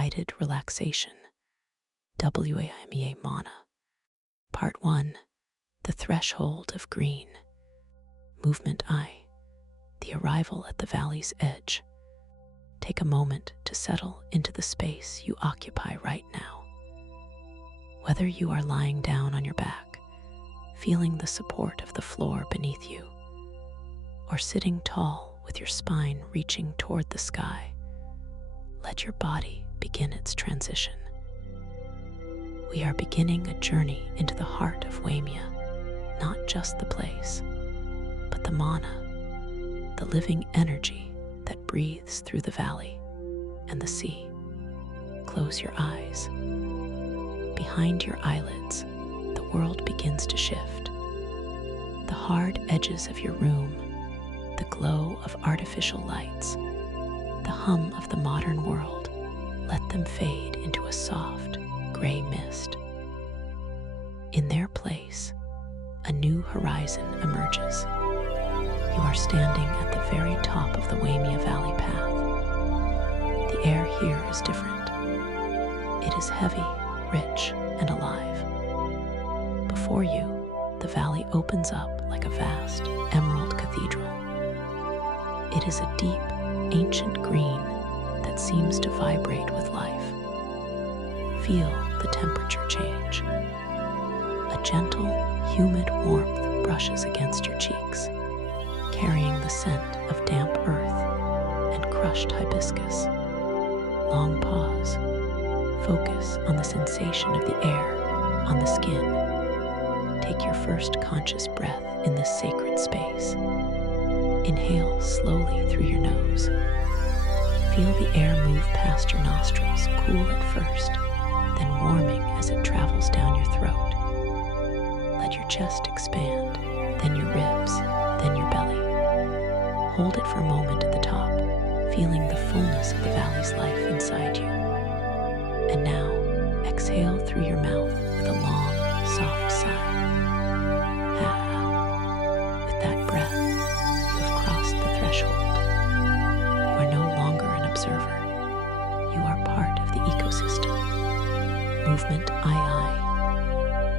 Guided Relaxation WAIMEA MANA. Part 1. The Threshold of Green. Movement I. The arrival at the valley's edge. Take a moment to settle into the space you occupy right now. Whether you are lying down on your back, feeling the support of the floor beneath you, or sitting tall with your spine reaching toward the sky, let your body begin its transition. We are beginning a journey into the heart of Waimea, not just the place, but the mana, the living energy that breathes through the valley and the sea. Close your eyes. Behind your eyelids, the world begins to shift. The hard edges of your room, the glow of artificial lights, the hum of the modern world, let them fade into a soft, gray mist. In their place, a new horizon emerges. You are standing at the very top of the Waimea Valley path. The air here is different. It is heavy, rich, and alive. Before you, the valley opens up like a vast emerald cathedral. It is a deep, ancient green that seems to vibrate with life. Feel the temperature change. A gentle, humid warmth brushes against your cheeks, carrying the scent of damp earth and crushed hibiscus. Long pause. Focus on the sensation of the air on the skin. Take your first conscious breath in this sacred space. Inhale slowly through your nose. Feel the air move past your nostrils, cool at first, then warming as it travels down your throat. Let your chest expand, then your ribs, then your belly. Hold it for a moment at the top, feeling the fullness of the valley's life inside you. And now, exhale through your mouth with a long, soft sigh. With that breath, you have crossed the threshold. You are no longer an observer. You are part of the ecosystem. Movement II,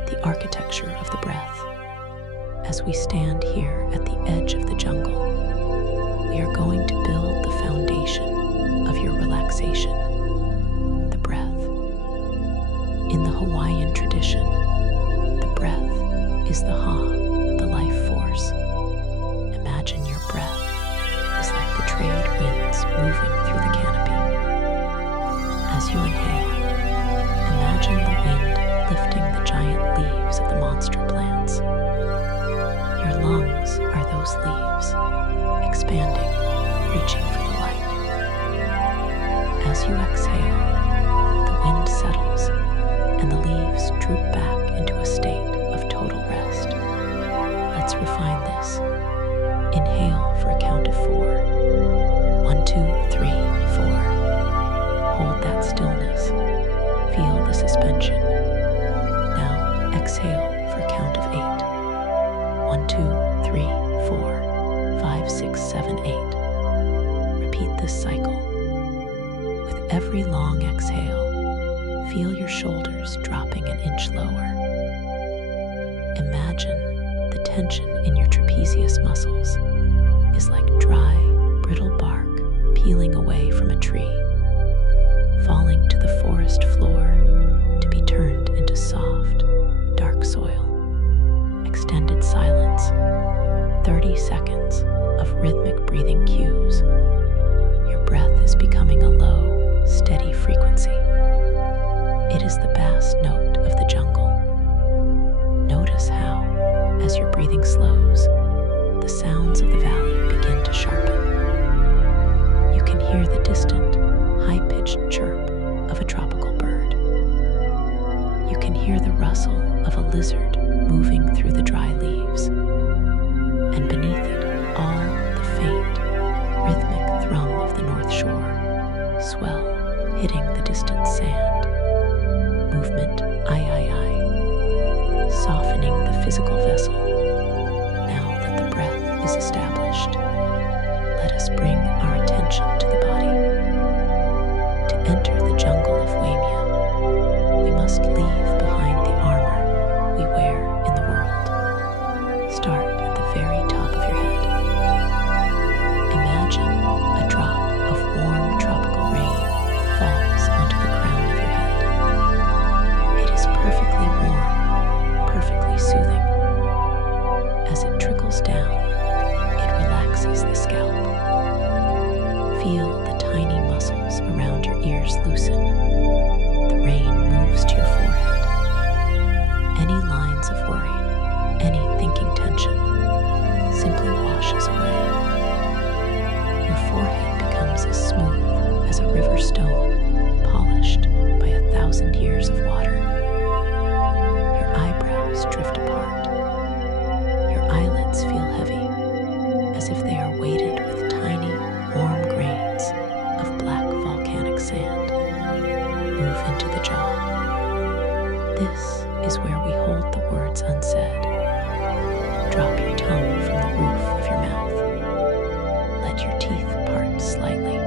the architecture of the breath. As we stand here at the edge of the jungle, we are going to build the foundation of your relaxation, the breath. In the Hawaiian tradition, the breath is the ha, the life force. Imagine your breath is like the trade winds moving through the canopy. As you inhale, imagine the wind lifting the giant leaves of the monster plants. Your lungs are those leaves, expanding, reaching for the light. As you exhale, the wind settles and the leaves droop back into a state of total rest. Let's refine this. Inhale for a count of 4. 1, 2, 3, 4. Hold that stillness. Feel the suspension. Now exhale for a count of 8. 1, 2, 3, 4, 5, 6, 7, 8. Repeat this cycle. With every long exhale, feel your shoulders dropping an inch lower. Imagine the tension in your trapezius muscles is like dry, brittle bark peeling away from a tree, falling to the forest floor to be turned into soft, dark soil. Extended silence, 30 seconds of rhythmic breathing cues. Your breath is becoming a low, steady frequency. It is the bass note of the jungle. Notice how, as your breathing slows, the sounds of the valley begin to sharpen. You can hear the distant, high-pitched chirp of a tropical bird. You can hear the rustle of a lizard moving through the dry leaves. And beneath it, all the faint, rhythmic thrum of the North Shore, swell, hitting the distant sand. Movement III, softening the physical vessel. Now that the breath is established, let us bring our attention to the body. To enter the jungle shoulders loosen. The rain moves to your forehead. Any lines of worry, any thinking tension, simply washes away. Your forehead becomes as smooth as a river stone, polished by 1,000 years of water. Your eyebrows drift apart. Your eyelids feel heavy, as if they are weighted with tiny, warm grains of black volcanic sand. Move into the jaw. This is where we hold the words unsaid. Drop your tongue from the roof of your mouth. Let your teeth part slightly.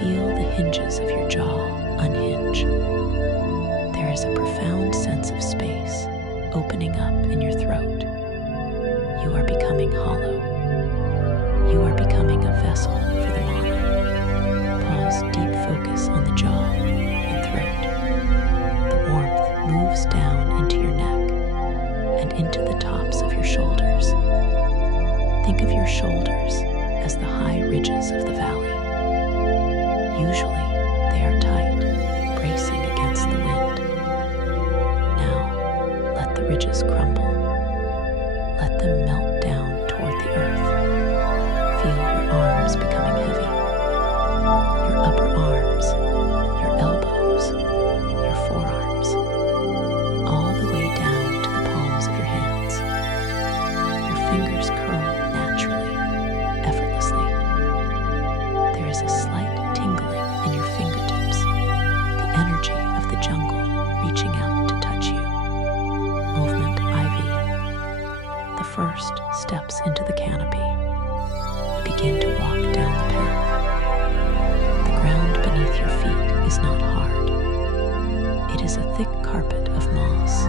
Feel the hinges of your jaw unhinge. There is a profound sense of space opening up in your throat. You are becoming hollow. You are becoming a vessel for the mana. Pause, deep focus on the jaw and throat. The warmth moves down into your neck and into the tops of your shoulders. Think of your shoulders as the high ridges of the valley. Usually, they are tight, bracing against the wind. Now, let the ridges crumble. Let them melt down toward the earth. Feel your arms becoming heavy. Your upper arms, your elbows, your forearms, all the way down to the palms of your hands. Your fingers curl naturally, effortlessly. There is a slight tingling in your fingertips, the energy of the jungle reaching out to touch you. Movement IV. The first steps into the canopy. You begin to walk down the path. The ground beneath your feet is not hard. It is a thick carpet of moss,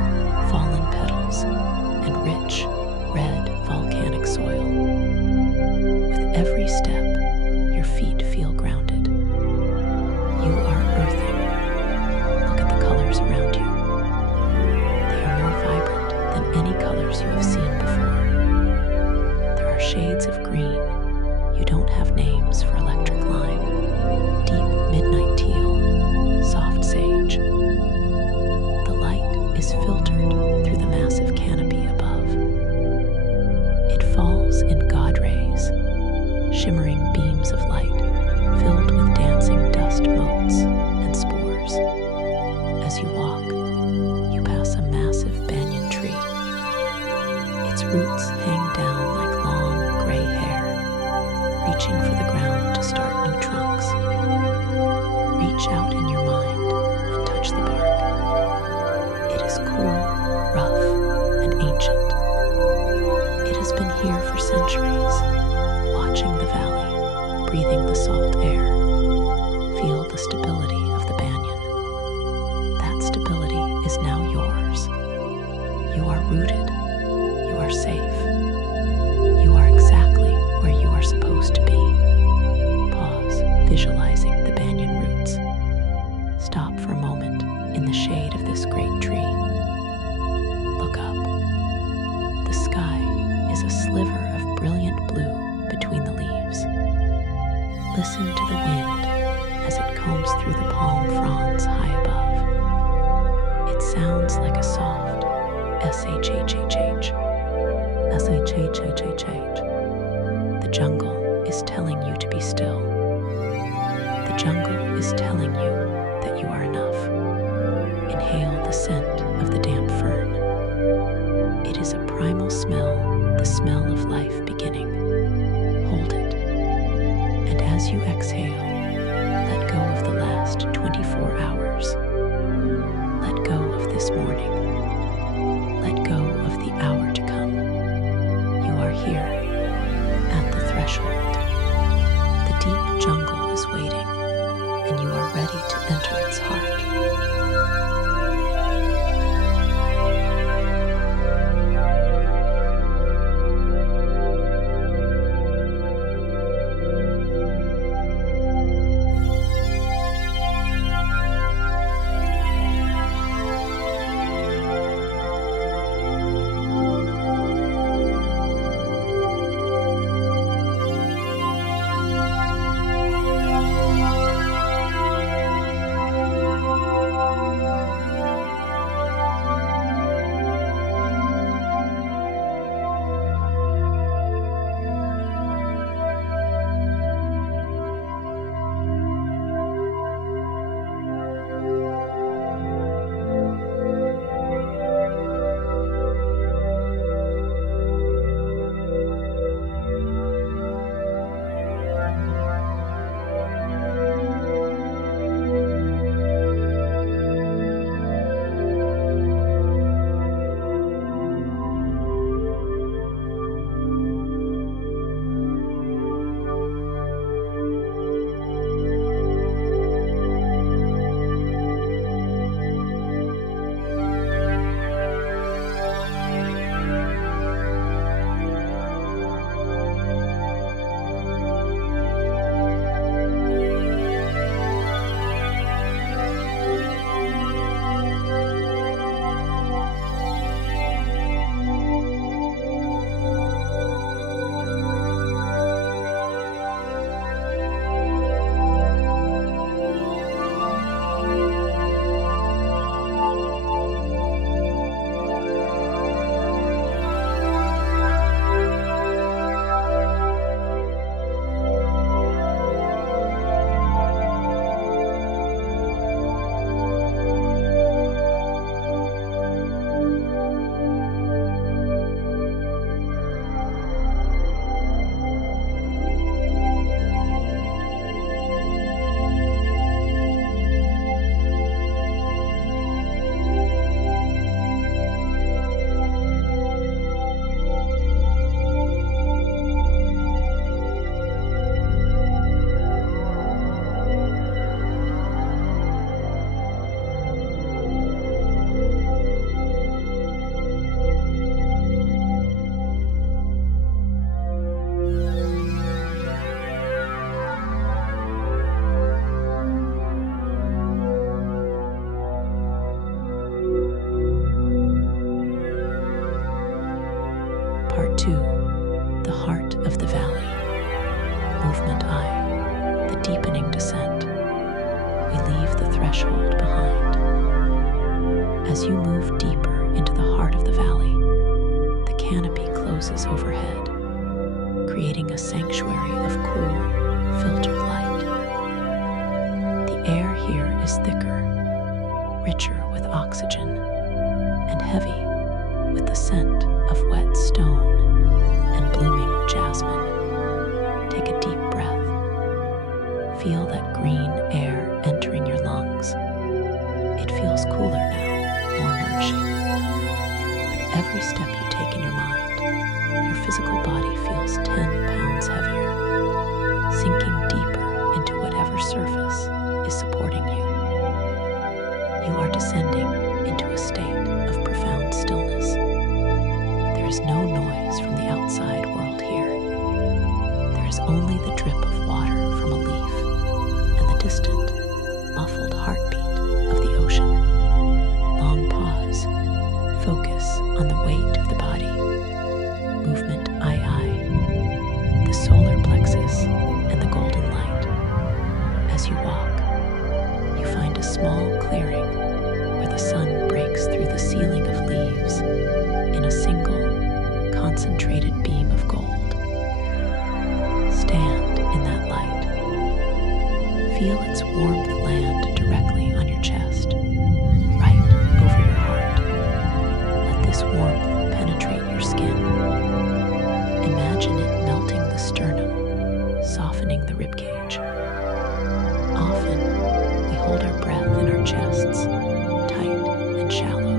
fallen petals, and rich, red volcanic soil. With every step, your feet feel grounded. You are earthing. Look at the colors around you. They are more vibrant than any colors you have seen before. There are shades of green. You don't have names for electric lime, deep midnight teal, soft sage. The light is filtered through the massive canopy above. It falls in God rays, shimmering beams of light filled with dancing dust motes and spores. As you walk, you pass a massive banyan tree. Its roots hang down like long gray hair, reaching for the ground to start new trunks. Reach out in your mind and touch the bark. It is cool, rough, and ancient. It has been here for centuries, watching the valley, breathing the salt air. Feel the stability of the banyan. That stability is now yours. You are rooted. You are safe. You are exactly where you are supposed to be. Pause, visualizing the banyan roots. Stop for a moment in the shade of this great tree. Look up. The sky is a sliver of brilliant blue between the leaves. Listen to the wind as it combs through the palm fronds high above. It sounds like a soft S-H-H-H-H. S-H-H-H-H-H. The jungle is telling you to be still. The jungle is telling you that you are enough. Inhale the scent of the damp fern. It is a primal smell, the smell of life beginning. Hold it. And as you exhale, let go of the last 24 hours. Let go of this morning. Let go of the hour to come. You are here, at the threshold. The deep jungle is waiting, and you are ready to enter its heart. 2. The heart of the valley. Movement I. The deepening descent. We leave the threshold behind. As you move deeper into the heart of the valley, the canopy closes overhead, creating a sanctuary of cool, filtered light. The air here is thicker, richer with oxygen, and heavy with the scent of wet stone and blooming jasmine. Take a deep breath. Feel that green air entering your lungs. It feels cooler now, more nourishing. With every step you take in your mind, your physical body feels 10 pounds heavier, sinking deeper into whatever surface is supporting you. You are descending into a state of profound stillness. There is no noise from the outside world here. There is only the drip of water from a leaf and the distant, muffled heartbeat of the ocean. Long pause. Focus on the weight of the body. Movement I. The solar plexus and the golden light. As you walk, you find a small clearing where the sun breaks through the ceiling of leaves in a single, concentrated beam of gold. Stand in that light. Feel its warmth land directly on your chest, right over your heart. Let this warmth penetrate your skin. Imagine it melting the sternum, softening the ribcage. Often, we hold our breath in our chests, tight and shallow.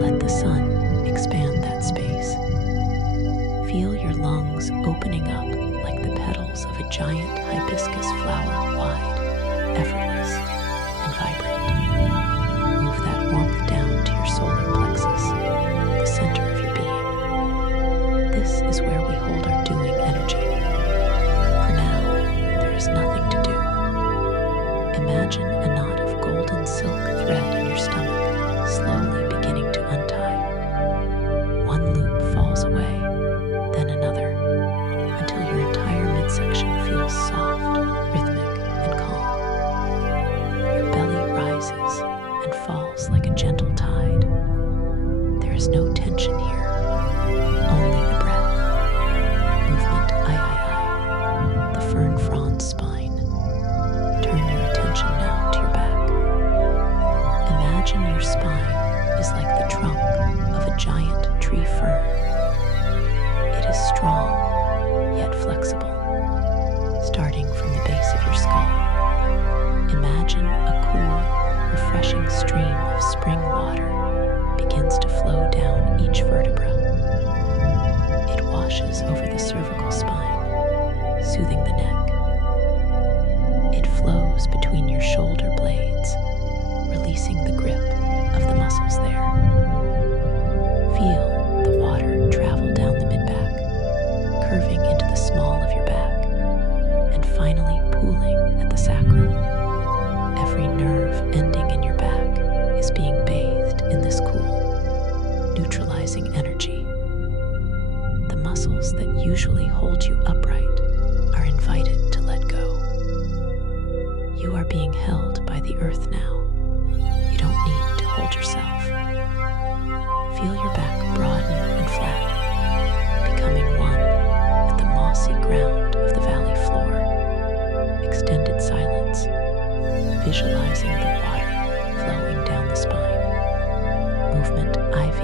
Let the sun expand that space. Feel your lungs opening up like the petals of a giant hibiscus flower, wide, effortless, and vibrant. Move that warmth down to your solar plexus, the center of your being. This is where we hold our doing energy. For now, there is nothing to do. Imagine a knot of golden silk thread in your stomach, slowly beginning to untie. One loop falls away, then another, until your entire midsection feels soft, rhythmic, and calm. Your belly rises and falls like a gentle tide. There is no tension here, only the breath. Movement I. The fern frond spine. Turn your attention now to your back. Imagine your spine is like the trunk of a giant tree fern. It is strong, yet flexible, starting from the base of your skull. Imagine a cool, refreshing stream of spring water begins to flow down each vertebra. It washes over the cervical spine, soothing the neck. It flows between your shoulder blades, releasing the grip of the muscles there. Feel the water travel down the mid-back, curving into the small of your back, and finally pooling at the sacrum. Every nerve ending in your back is being bathed in this cool, neutralizing energy. The muscles that usually hold you upright are invited to let go. You are being held by the earth now. You don't need to hold yourself. Feel your back broaden and flatten, becoming one with the mossy ground of the valley floor. Extended silence, visualizing the water flowing down the spine. Movement IV,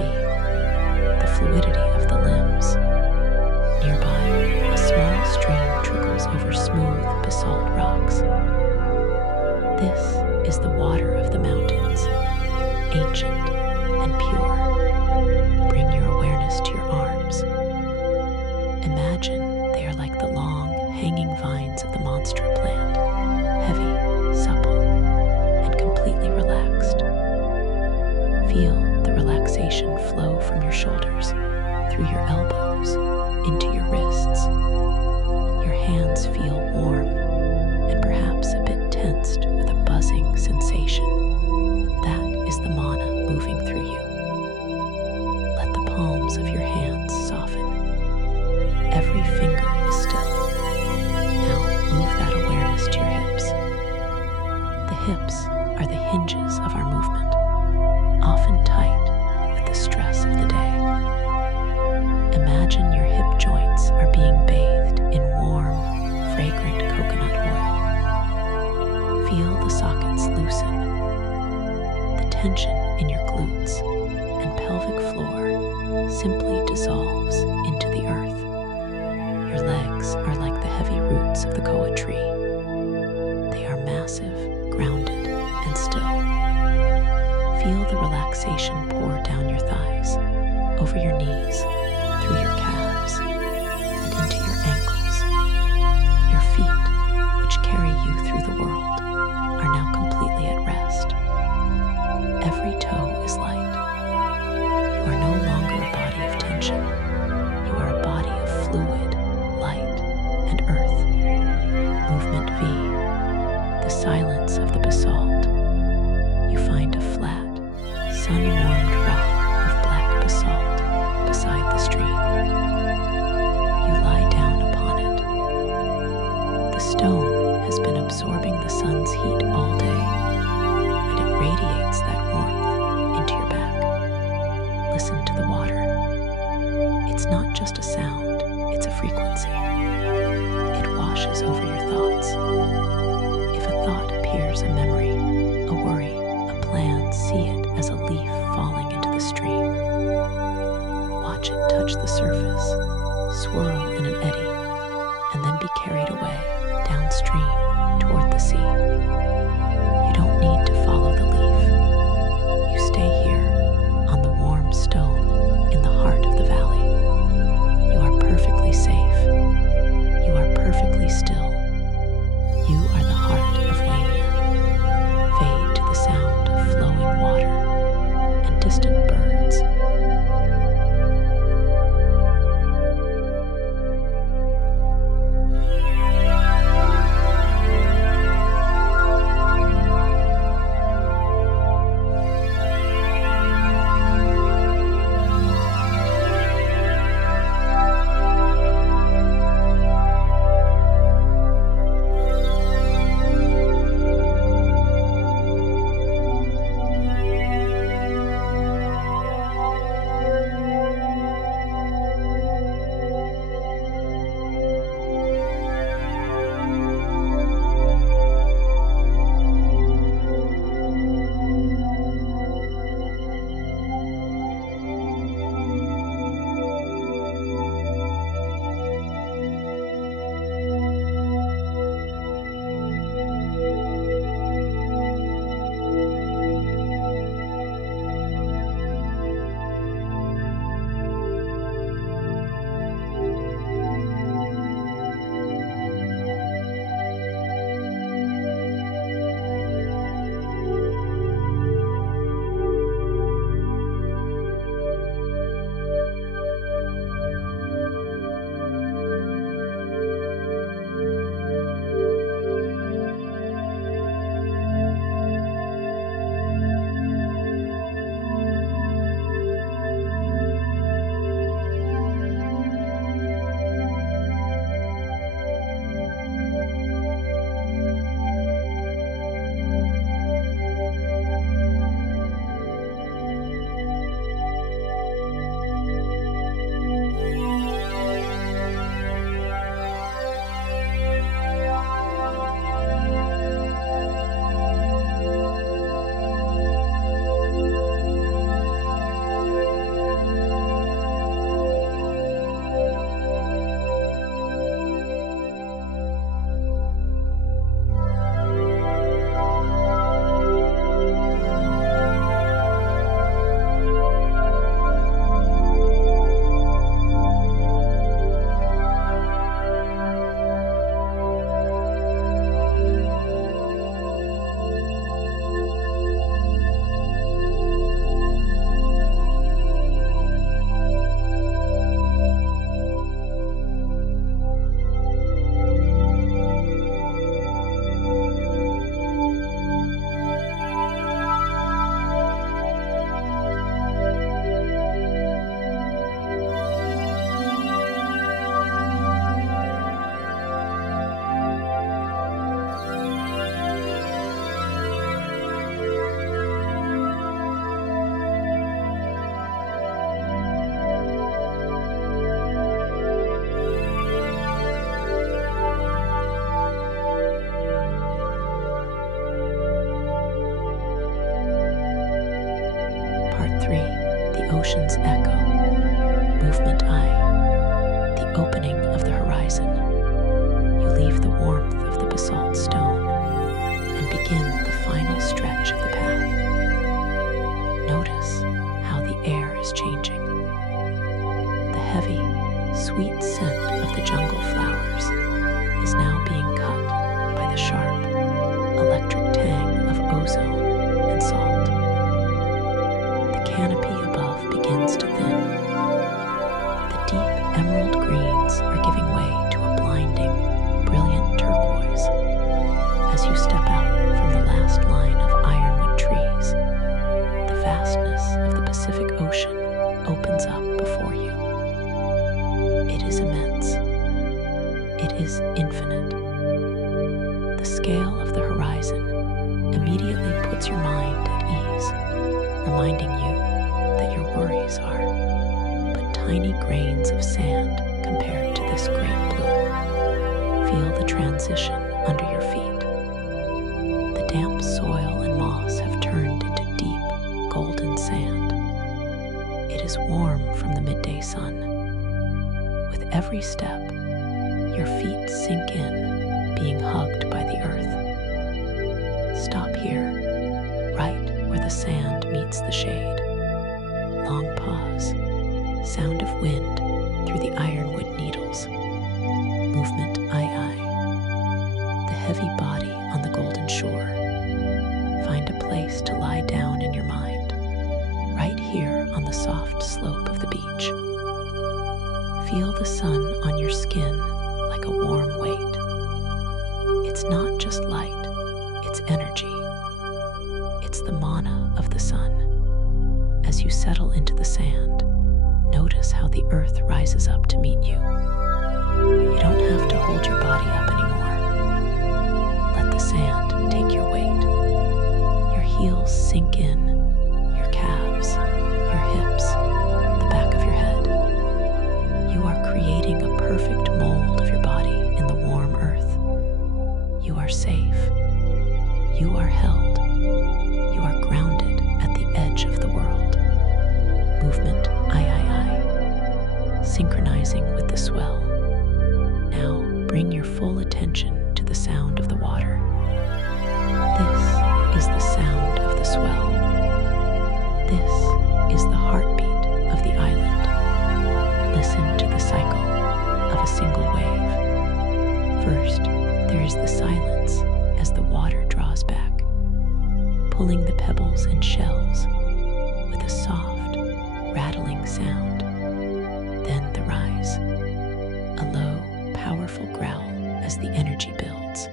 the fluidity of the limbs. Nearby, a small stream trickles over smooth basalt rocks. This is the water of the mountains, ancient and pure. Bring your awareness to your arms. Imagine they are like the long, hanging vines of the monster plant, heavy, supple, and completely relaxed. Feel the relaxation flow from your shoulders, through your elbows, into your wrists. Your hands feel warm and perhaps a bit tensed with a buzzing sensation. That is the mana moving through you. Let the palms of your hands soften are the hinges of our movement, often tight with the stress of the day. Imagine your hip joints are being bathed in warm, fragrant coconut oil. Feel the sockets loosen. The tension in your glutes and pelvic floor simply dissolves into the earth. Your legs are like the heavy roots of the koa tree. They are massive, grounded, and still. Feel the relaxation pour down your thighs, over your knees, through your calves, and into your ankles. Your feet, which carry you through the world, are now completely at rest. Every toe is light. You are no longer a body of tension. You are a body of fluid, light, and earth. Movement V, the silence of the basalt. You find a flat, sun-warmed rock of black basalt beside the stream. You lie down upon it. The stone has been absorbing the sun's heat all day, and it radiates that warmth into your back. Listen to the water. It's not just a sound, it's a frequency. It washes over your thoughts. If a thought appears a memory, a worry, a plan, see it as a leaf falling into the stream. Watch it touch the surface, swirl in an eddy, and then be carried away downstream toward the sea. You don't need to follow the leaf. You stay here on the warm stone in the heart of the valley. You are perfectly safe. You are perfectly still. You are the heart of Waimea. Fade to the sound of flowing water and distant birds. 3. The ocean's echo. Movement I. The opening of the horizon. You leave the warmth of the basalt stone and begin the final stretch of the path. Notice how the air is changing. The heavy, sweet scent of the jungle flowers is now being cut by the sharp, electric tang of ozone and salt. The canopy above begins to thin. The deep emerald greens are giving way to a blinding, brilliant turquoise. As you step out from the last line of ironwood trees, the vastness of the Pacific Ocean opens up before you. It is immense. It is infinite. The scale of the horizon immediately puts your mind at ease, reminding you that your worries are but tiny grains of sand compared to this great blue. Feel the transition under your feet. The damp soil and moss have turned into deep, golden sand. It is warm from the midday sun. With every step, your feet sink in, being hugged by the earth. Stop here, right where the sand meets the shade. Long pause, sound of wind through the ironwood needles. Movement I. The heavy body on the golden shore. Find a place to lie down in your mind, right here on the soft slope of the beach. Feel the sun on your skin like a warm weight. It's not just light, it's energy. It's the mana of the sun. As you settle into the sand, notice how the earth rises up to meet you. You don't have to hold your body up anymore. Let the sand take your weight. Your heels sink in, your calves, your hips, the back of your head. You are creating a perfect mold of your body in the warm earth. You are safe. You are held. You are grounded at the edge of the world. Movement I. Synchronizing with the swell. Now bring your full attention to the sound of the water. This is the sound of the swell. This is the heartbeat of the island. Listen to the cycle of a single wave. First, there is the silence as the water draws back, pulling the pebbles and shells with a soft, rattling sound. Then the rise, a low, powerful growl as the energy builds.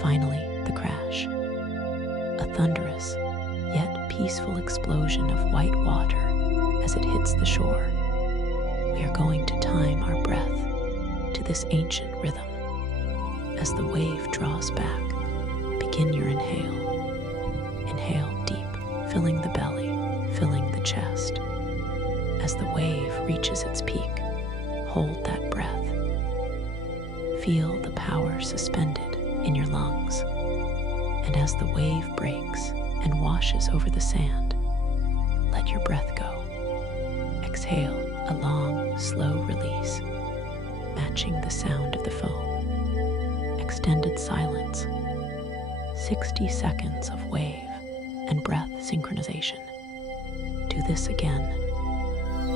Finally, the crash, a thunderous, yet peaceful explosion of white water as it hits the shore. We are going to time our breath to this ancient rhythm. As the wave draws back, begin your inhale. Inhale deep, filling the belly, filling the chest. As the wave reaches its peak, hold that breath. Feel the power suspended in your lungs. And as the wave breaks and washes over the sand, let your breath go. Exhale a long, slow release, matching the sound of the foam. Extended silence, 60 seconds of wave and breath synchronization. Do this again.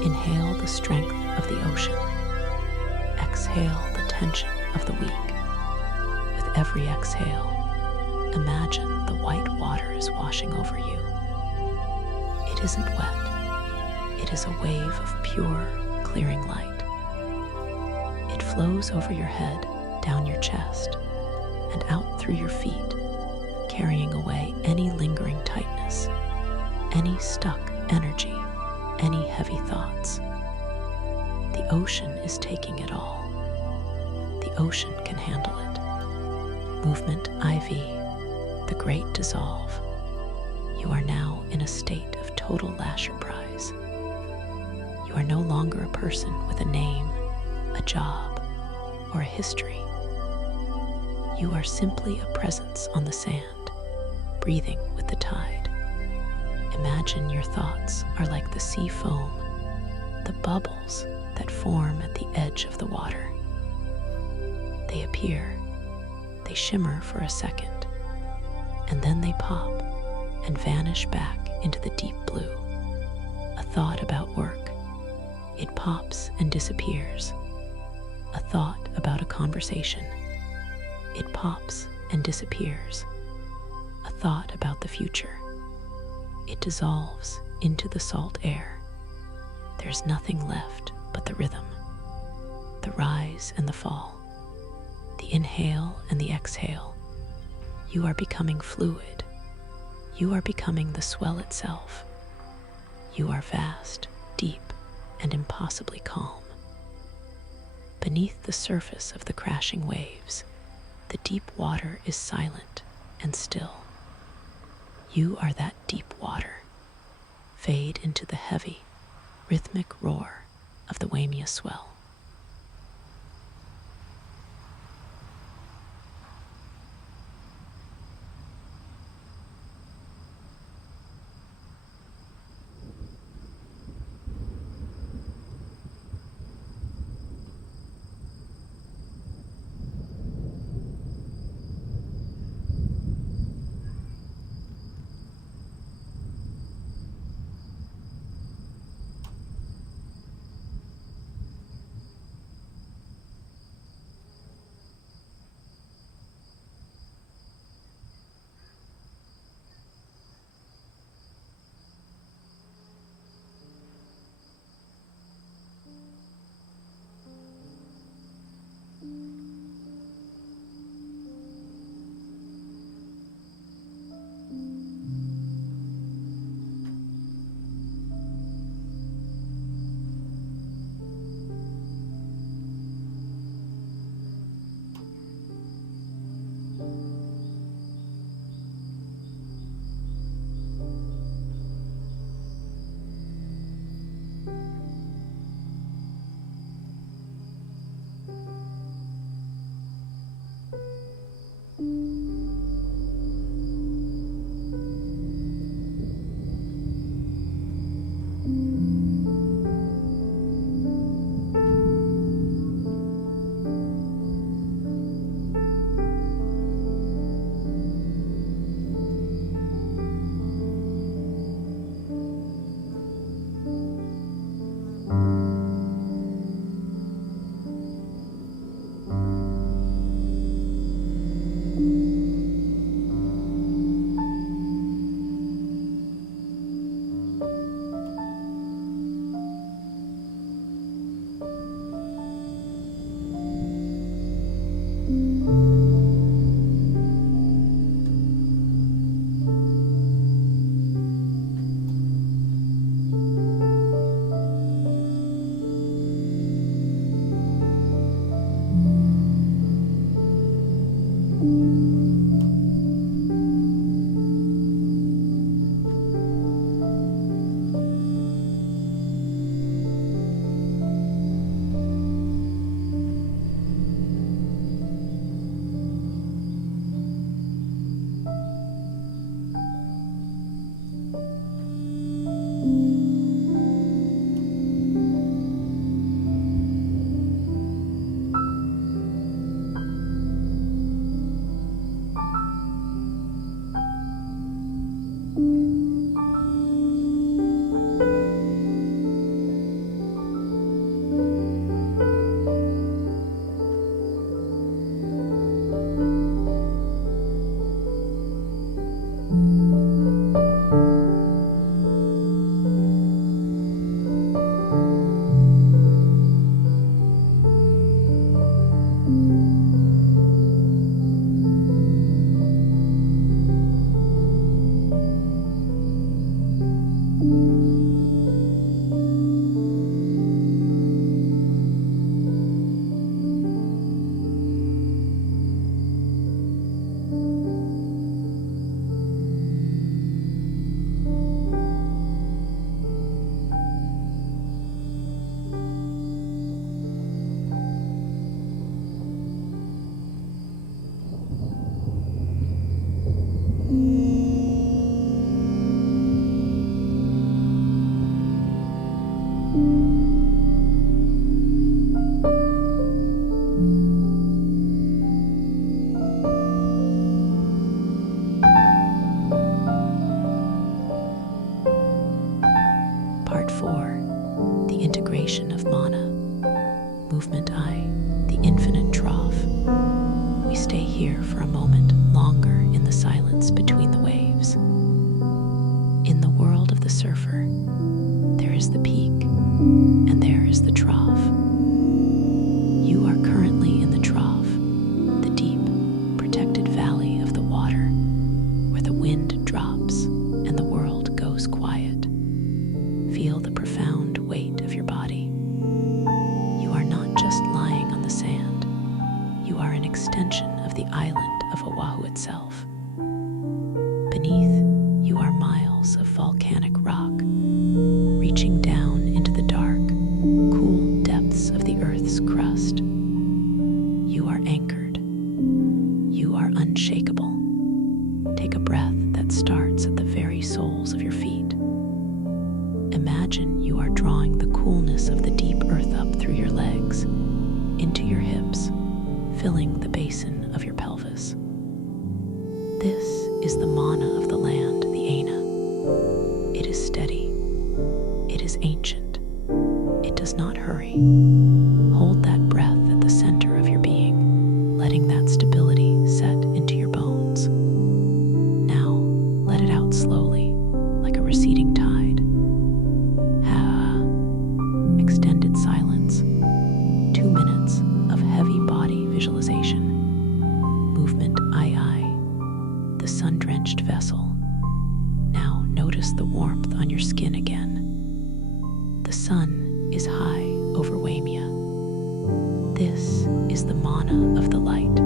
Inhale the strength of the ocean. Exhale the tension of the weak. With every exhale, imagine the white water is washing over you. It isn't wet. It is a wave of pure, clearing light. It flows over your head, down your chest, and out through your feet, carrying away any lingering tightness, any stuck energy, any heavy thoughts. The ocean is taking it all. The ocean can handle it. Movement IV, the great dissolve. You are now in a state of total Lâcher-prise. You are no longer a person with a name, a job, or a history. You are simply a presence on the sand, breathing with the tide. Imagine your thoughts are like the sea foam, the bubbles that form at the edge of the water. They appear, they shimmer for a second, and then they pop and vanish back into the deep blue. A thought about work, it pops and disappears. A thought about a conversation, it pops and disappears. A thought about the future, it dissolves into the salt air. There's nothing left but the rhythm, the rise and the fall, the inhale and the exhale. You are becoming fluid. You are becoming the swell itself. You are vast, deep, and impossibly calm. Beneath the surface of the crashing waves, the deep water is silent and still. You are that deep water. Fade into the heavy, rhythmic roar of the Waimea swell. the surfer. There is the peak, and there is the trough. You are currently in the trough, the deep, protected valley of the water, where the wind drops and the world goes quiet. Feel the profound weight of your body. You are not just lying on the sand. You are an extension of the island of Oahu itself. Beneath, you are miles of volcanic rock, reaching down into the dark, cool depths of the Earth's crust. You are anchored. You are unshakable. Take a breath that starts at the very soles of your feet. Imagine you are drawing the coolness of the deep earth up through your legs, into your hips, filling the basin of your pelvis. This is the mana of the land, the Aina. It is steady. It is ancient. It does not hurry. Hold that breath at the center of your being, letting that stability set into your bones. Now, let it out slowly, like a receding tide. Extended silence. 2 minutes of heavy body visualization. Movement I. The sun-drenched vessel. Now notice the warmth on your skin again. The sun is high over Waimea. This is the mana of the light.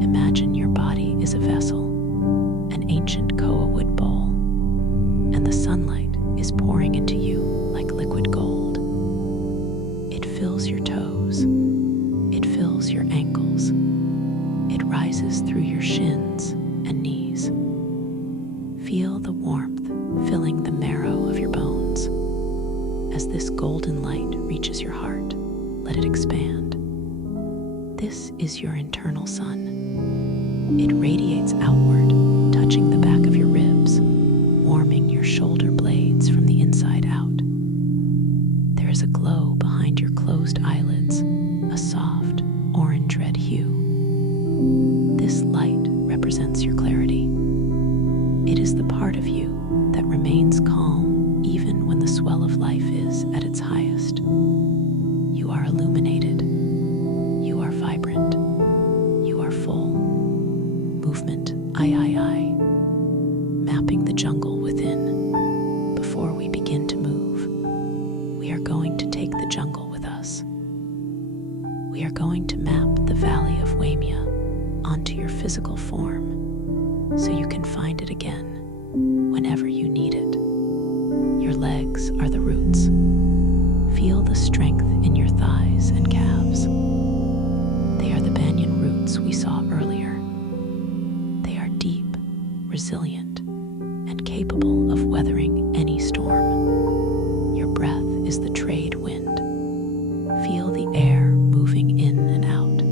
Imagine your body is a vessel, an ancient koa wood bowl, and the sunlight is pouring into you like liquid gold. It fills your toes. It fills your ankles. It rises through your shins and knees. Feel the warmth filling the marrow of your bones. As this golden light reaches your heart, let it expand. This is your internal sun. It radiates outward, touching the back of your ribs, warming your shoulder blades from the inside out. There is a glow behind your closed eyelids, a soft orange red hue. This light represents your clarity. It is the part of you that remains calm even when the swell of life is at its highest. You are illuminated. You are vibrant. You are full. Movement I. Mapping the jungle within. Before we begin to move, we are going to take the jungle with us. We are going to map the valley of Waimea onto your physical form so you can find it again whenever you need it. Your legs are the roots. Feel the strength in your thighs and calves. They are the banyan roots we saw earlier. They are deep, resilient, and capable of weathering any storm. Your breath is the trade wind. Feel the air moving in and out.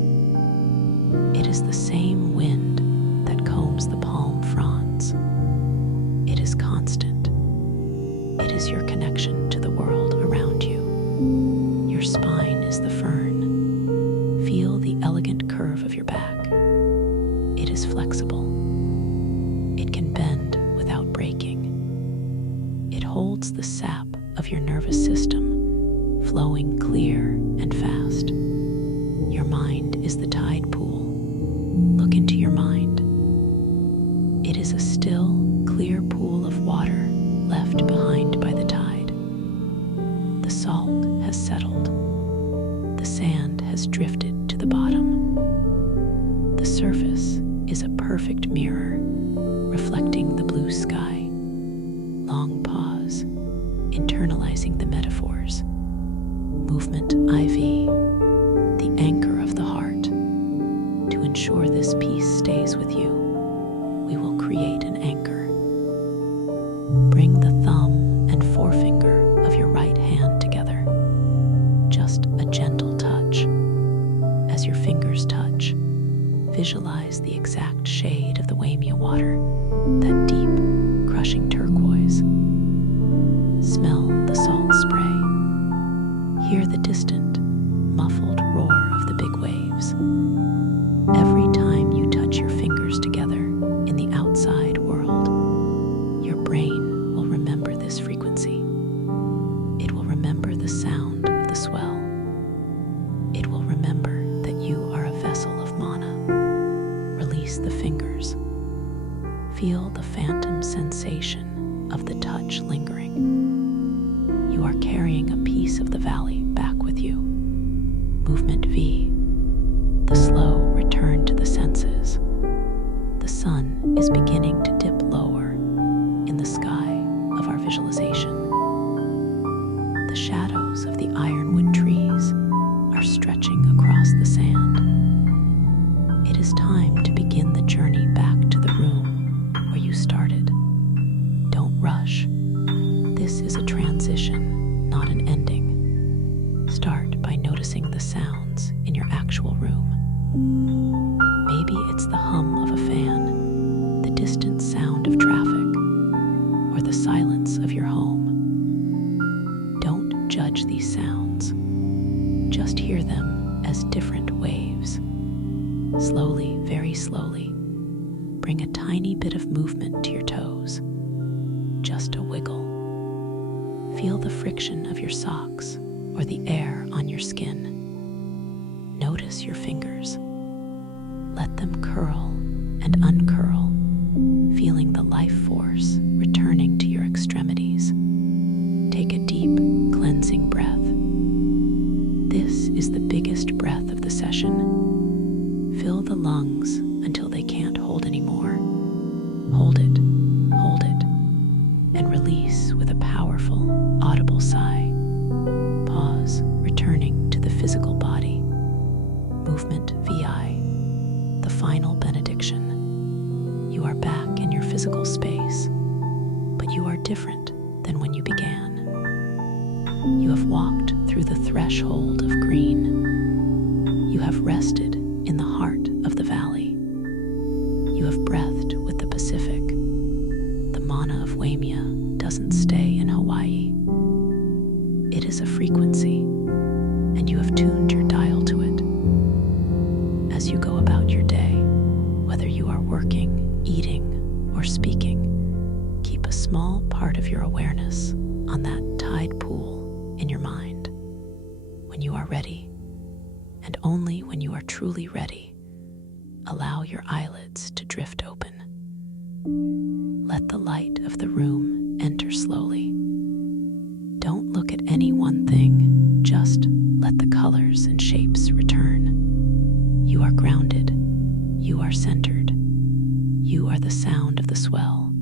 It is the same wind that combs the palm fronds. It is constant. It is your connection to the world around you. Your spine is the fern. Feel the elegant curve of your back. It is flexible. It can bend without breaking. It holds the sap of your nervous system, flowing clear and fast. Your mind is the tide pool. Look into your mind. It is a still, clear pool of water left behind by the tide. The salt has settled. The sand has drifted to the bottom. The surface is a perfect mirror, reflecting the blue sky. Long pause, internalizing the metaphors. Movement IV, the anchor of the heart. To ensure this piece stays with you, we will create an anchor. Bring the thumb and forefinger of your right hand together. Just a gentle touch. As your fingers touch, visualize the exact shade of the Waimea water, that deep, crushing turquoise. Smell the salt spray. Hear the distant, muffled roar of the big waves. Every time you touch your fingers together in the outside world, your brain will sensation of the touch lingering. You are carrying a piece of the valley back with you. Movement V, the slow return to the senses. The sun is beginning to dip lower in the sky of our visualization. The shadows of the ironwood trees are stretching across the sand. It is time to begin the journey back to the room where you started. Don't rush. This is a transition, not an ending. Start by noticing the sounds in your actual room. Maybe it's the hum of a fan, the distant sound of traffic, or the silence of your home. Don't judge these sounds. Just hear them as different waves. Slowly, very slowly, bring a tiny bit of movement to your toes. Just a wiggle. Feel the friction of your socks or the air on your skin. Notice your fingers. Let them curl and uncurl, feeling the life force returning to your extremities. Take a deep, cleansing breath. This is the biggest breath of the session. Fill the lungs until they can't hold anymore. Hold it, and release with a powerful, audible sigh. Pause, returning to the physical body. Movement VI, the final benediction. You are back in your physical space, but you are different than when you began. You have walked through the threshold of green. You have rested in the heart of the valley. You have breathed with the Pacific. The mana of Waimea doesn't stay in Hawaii. It is a frequency, and you have tuned your dial to it. As you go about your day, whether you are working, eating, or speaking, keep a small part of your awareness on that tide pool in your mind. When you are ready, and only when you are truly ready, allow your eyelids to drift open. Let the light of the room enter slowly. Don't look at any one thing, just let the colors and shapes return. You are grounded. You are centered. You are the sound of the swell.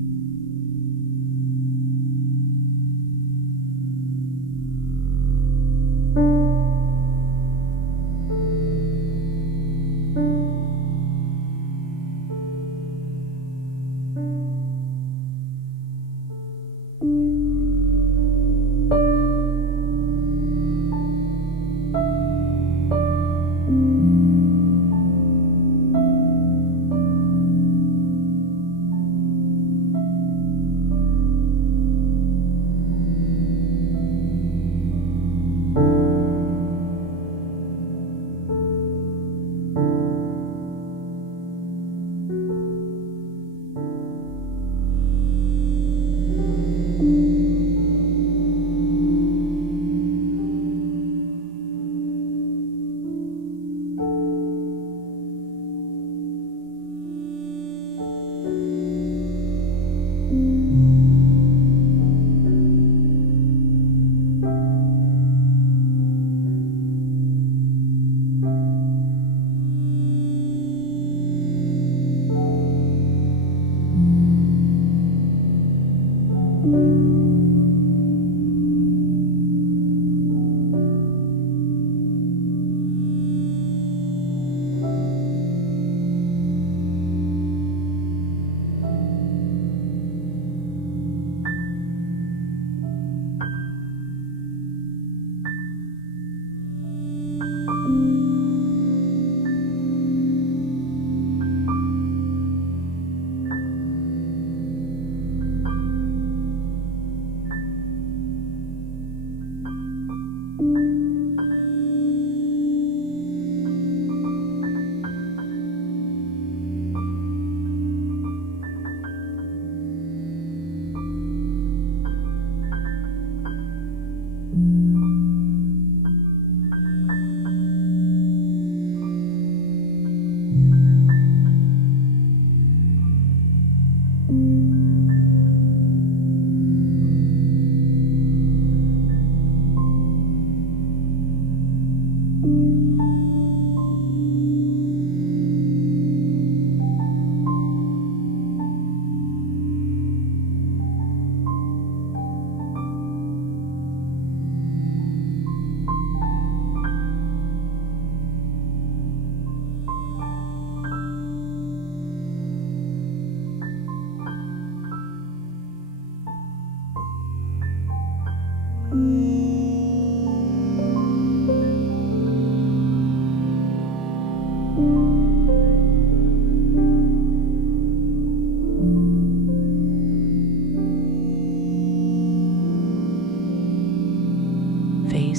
Phase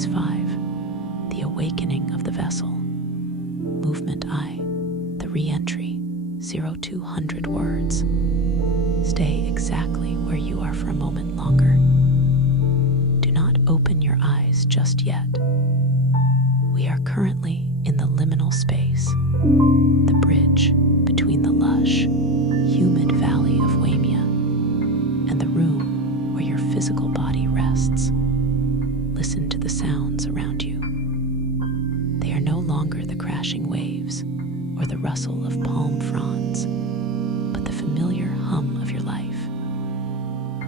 5, the awakening of the vessel. Movement I, the re-entry, 0 to 100 words. Stay exactly where you are for a moment longer. Do not open your eyes just yet. We are currently in the liminal space, the bridge between the lush, humid valley of Waimea and the room where your physical body rests. Listen to the sounds around you. They are no longer the crashing waves or the rustle of palm fronds, but the familiar hum of your life.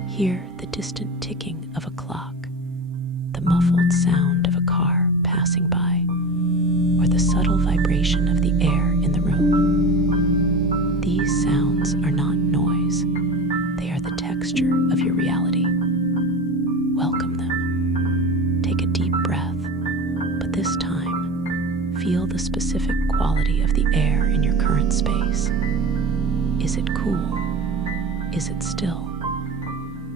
Hear the distant ticking of a clock, the muffled sound of a car passing by, or the subtle vibration of the air in the room. These sounds are not noise. They are the texture of your reality. Welcome them. Take a deep breath, but this time, feel the specific quality of the air in your current space. Is it cool? Is it still?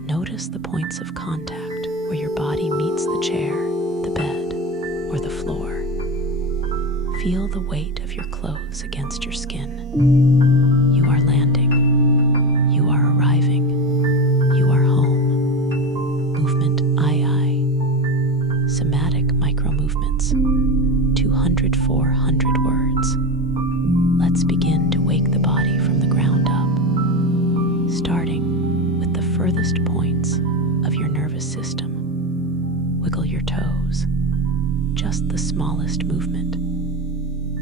Notice the points of contact where your body meets the chair, the bed, or the floor. Feel the weight of your clothes against your skin. You are landing. You are arriving. You are home. Movement II. Somatic micro-movements. 400 words. Let's begin to wake the body from the ground up, starting with the furthest points of your nervous system. Wiggle your toes, just the smallest movement.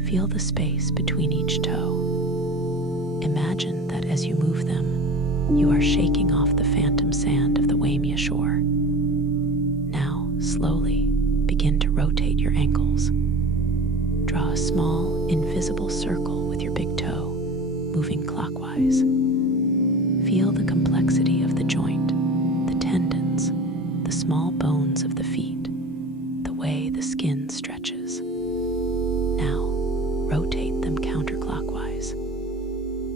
Feel the space between each toe. Imagine that as you move them, you are shaking off the phantom sand of the Waimea shore. Now, slowly, begin to rotate your ankles. Draw a small, invisible circle with your big toe, moving clockwise. Feel the complexity of the joint, the tendons, the small bones of the feet, the way the skin stretches. Now, rotate them counterclockwise.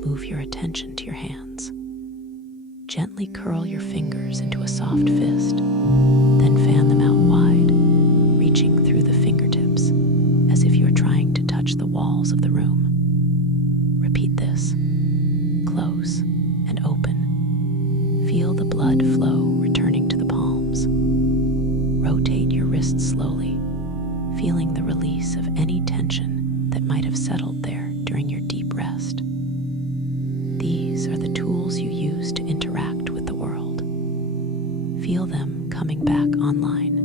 Move your attention to your hands. Gently curl your fingers into a soft fist, then fan them out wide, reaching through the fingertips as if you are trying to touch the walls of the room. Repeat this. Close and open. Feel the blood flow returning to the palms. Rotate your wrists slowly, feeling the release of any tension that might have settled there during your deep rest. These are the tools you use to interact with the world. Feel them coming back online,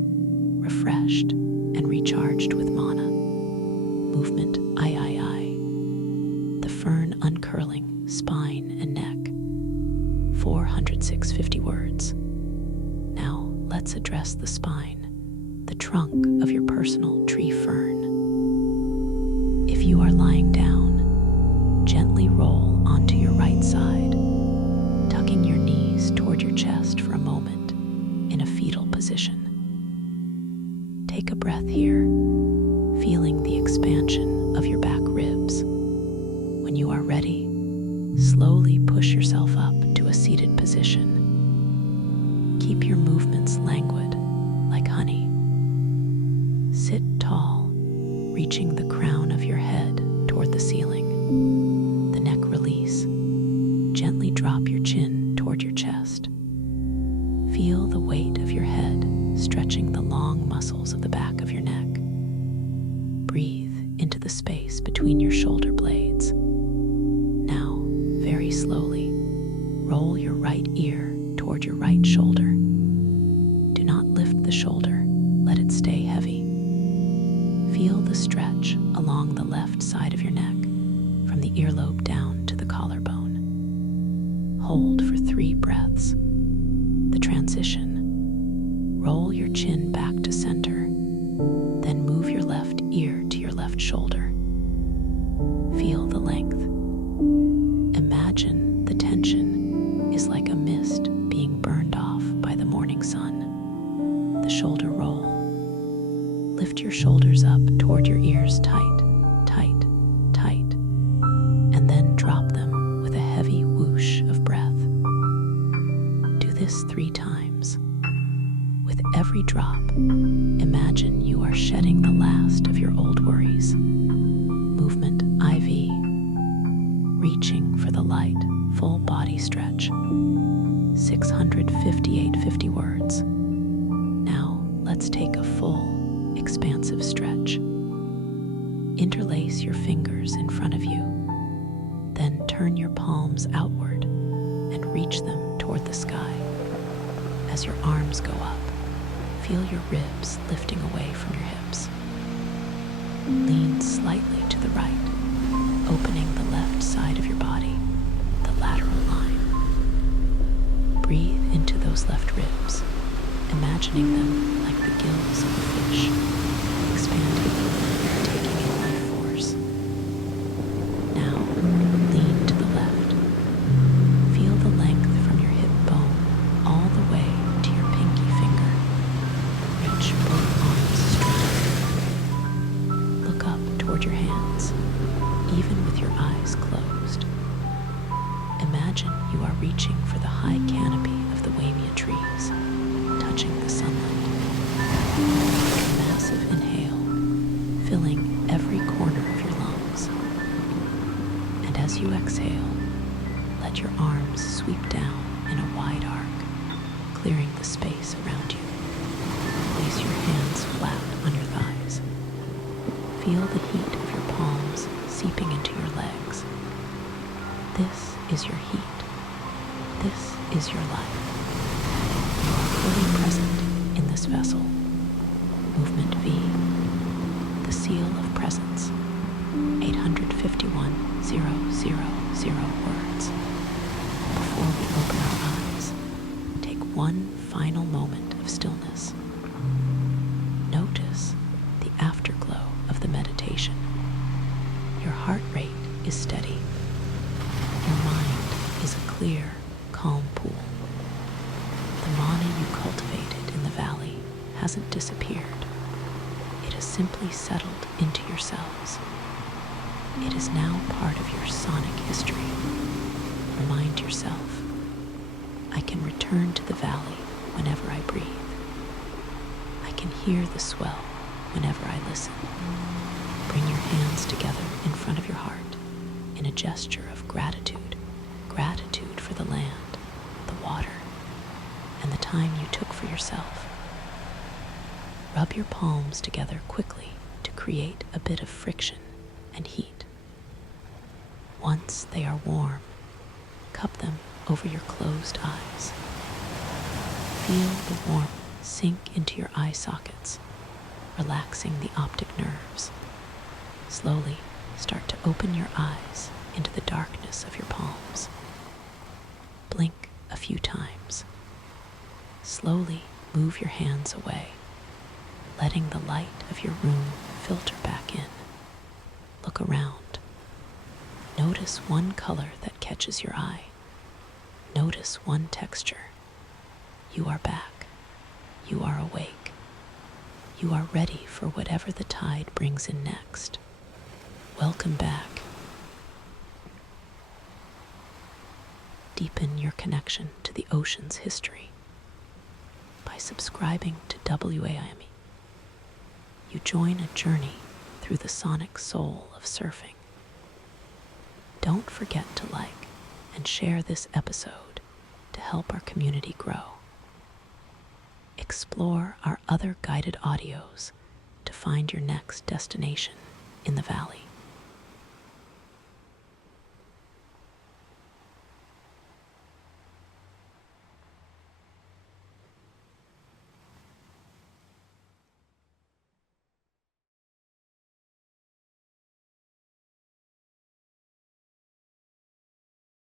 refreshed and recharged with mana. Movement III. The fern uncurling, spine and neck. 450 words. Now let's address the spine, the trunk of your personal tree fern. If you are lying down, gently roll onto your right side, tucking your knees toward your chest for a moment in a fetal position. Take a breath here, feeling the expansion of your back ribs. When you are ready, slowly push yourself up to a seated position. Keep your movements languid, like honey. Sit tall, reaching the crown of your head toward the ceiling. The neck release. Gently drop your chin toward your chest. Feel the weight of your head stretching the long muscles of the back of your neck. Breathe into the space between your shoulder blades. Now, very slowly, roll your right ear toward your right shoulder. Do not lift the shoulder, let it stay heavy. Feel the stretch along the left side of your neck, from the earlobe down to the collarbone. Hold for 3 breaths. The transition. Roll your chin back to center, then move your left ear to your left shoulder. Feel the length. Imagine the tension is like a mist being burned off by the morning sun. The shoulder this 3 times. With every drop, imagine you are shedding the last of your old worries. Movement IV, reaching for the light, full body stretch. 658.50 words. Now let's take a full, expansive stretch. Interlace your fingers in front of you, then turn your palms outward and reach them toward the sky. As your arms go up, feel your ribs lifting away from your hips. Lean slightly to the right, opening the left side of your body, the lateral line. Breathe into those left ribs, imagining them like the gills of a fish, expanding, taking in life force. Now, lean to the left. Feel the length from your hip bone all the way to your pinky finger. Reach both arms straight. Look up toward your hands, even with your eyes closed. Imagine you are reaching for the high canopy of the Waimea trees, touching the sunlight. A massive inhale, filling every corner of your lungs. And as you exhale, let your arms sweep down in a wide arc, clearing the space around you. Place your hands flat on your thighs. Feel the heat of your palms seeping into your legs. This is your heat. This is your life. You are fully present in this vessel. Movement V, the seal of presence. 851,000 words. Before we open our eyes, take one final moment of stillness. Notice the afterglow of the meditation. Your heart rate is steady. Your mind is a clear, calm pool. The mana you cultivated in the valley hasn't disappeared. It has simply settled into your cells. It is now part of your sonic history. Remind yourself, I can return to the valley whenever I breathe. I can hear the swell whenever I listen. Bring your hands together in front of your heart in a gesture of gratitude. Gratitude for the land, the water, and the time you took for yourself. Rub your palms together quickly to create a bit of friction and heat. Once they are warm, cup them over your closed eyes. Feel the warmth sink into your eye sockets, relaxing the optic nerves. Slowly start to open your eyes into the darkness of your palms. Blink a few times. Slowly move your hands away, letting the light of your room filter back in. Look around. Notice one color that catches your eye. Notice one texture. You are back. You are awake. You are ready for whatever the tide brings in next. Welcome back. Deepen your connection to the ocean's history. By subscribing to WAIMEA, you join a journey through the sonic soul of surfing. Don't forget to like and share this episode to help our community grow. Explore our other guided audios to find your next destination in the valley.